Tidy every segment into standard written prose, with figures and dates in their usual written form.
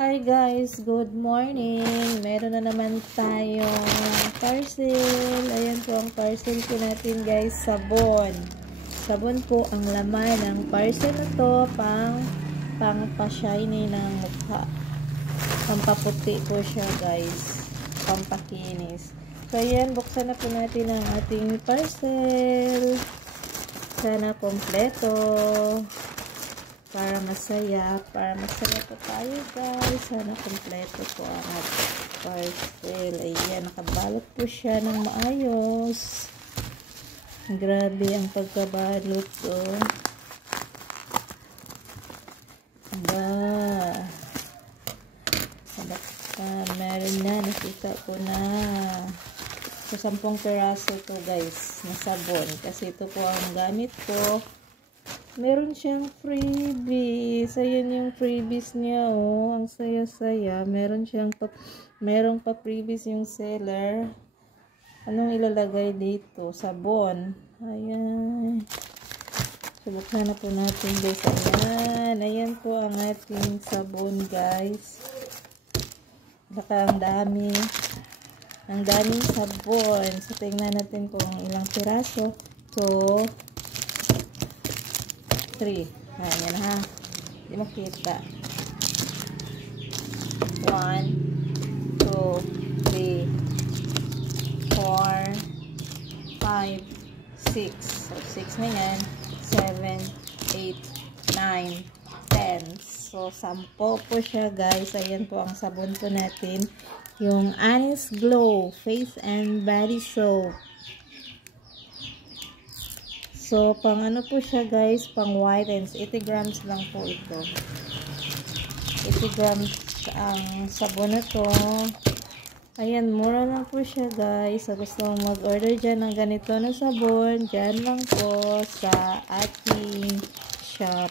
Hi guys, good morning. Meron na naman tayong parcel. Ayan po ang parcel po natin guys, sabon. Sabon po ang laman ng parcel na to, pang pa-shiny ng mukha. Pampaputi po siya guys, pampakinis. So ayan, buksan na po natin ang ating parcel. Sana kompleto. Para masaya po tayo guys. Sana kompleto po ang ating parcel. Ayan, nakabalot po siya ng maayos. Grabe ang pagkabalot ko. Meron na, nakita ko na. So 10 peraso to guys na sabon. Kasi ito po ang gamit ko. Meron siyang freebies. Ayan yung freebies niya, oh. Ang saya-saya. Meron pa freebies yung seller. Anong ilalagay dito? Sabon. Ayan. Subuksan na po natin, guys. Ayan. Ayan po ang ating sabon, guys. Baka ang dami. Ang daming sabon. So, tingnan natin kung ilang piraso. So, 3. Ayan ha. Hindi makita. 1, 2, 3, 4, 5, 6. So, 6 na yan. 7, 8, 9, 10. So, 10 po siya guys. Ayan po ang sabon po natin. Yung Honest Glow Face and Body Soap. So, pang ano po siya guys, pang whitens. 80 grams lang po ito. 80 grams ang sabon na to. Ayan, mura lang po siya guys. So, gusto mong mag-order dyan ng ganito na sabon, dyan lang po sa ating shop.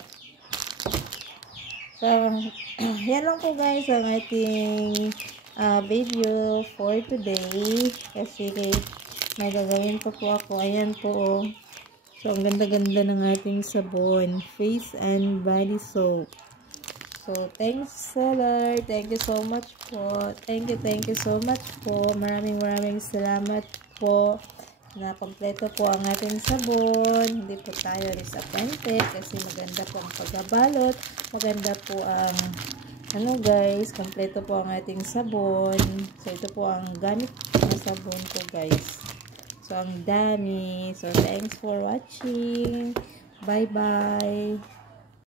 So, yan lang po guys ang ating video for today. Kasi may gagawin pa po ako. Ayan po. So, ang ganda-ganda ng ating sabon. Face and body soap. So, thanks seller. Thank you so much po. Thank you so much po. Maraming salamat po. Na kompleto po ang ating sabon. Hindi po tayo disappointed kasi maganda po ang pagbabalot. Maganda po ang ano guys, kompleto po ang ating sabon. So, ito po ang gamit na sabon ko guys. So, ang dami. So, thanks for watching. Bye-bye.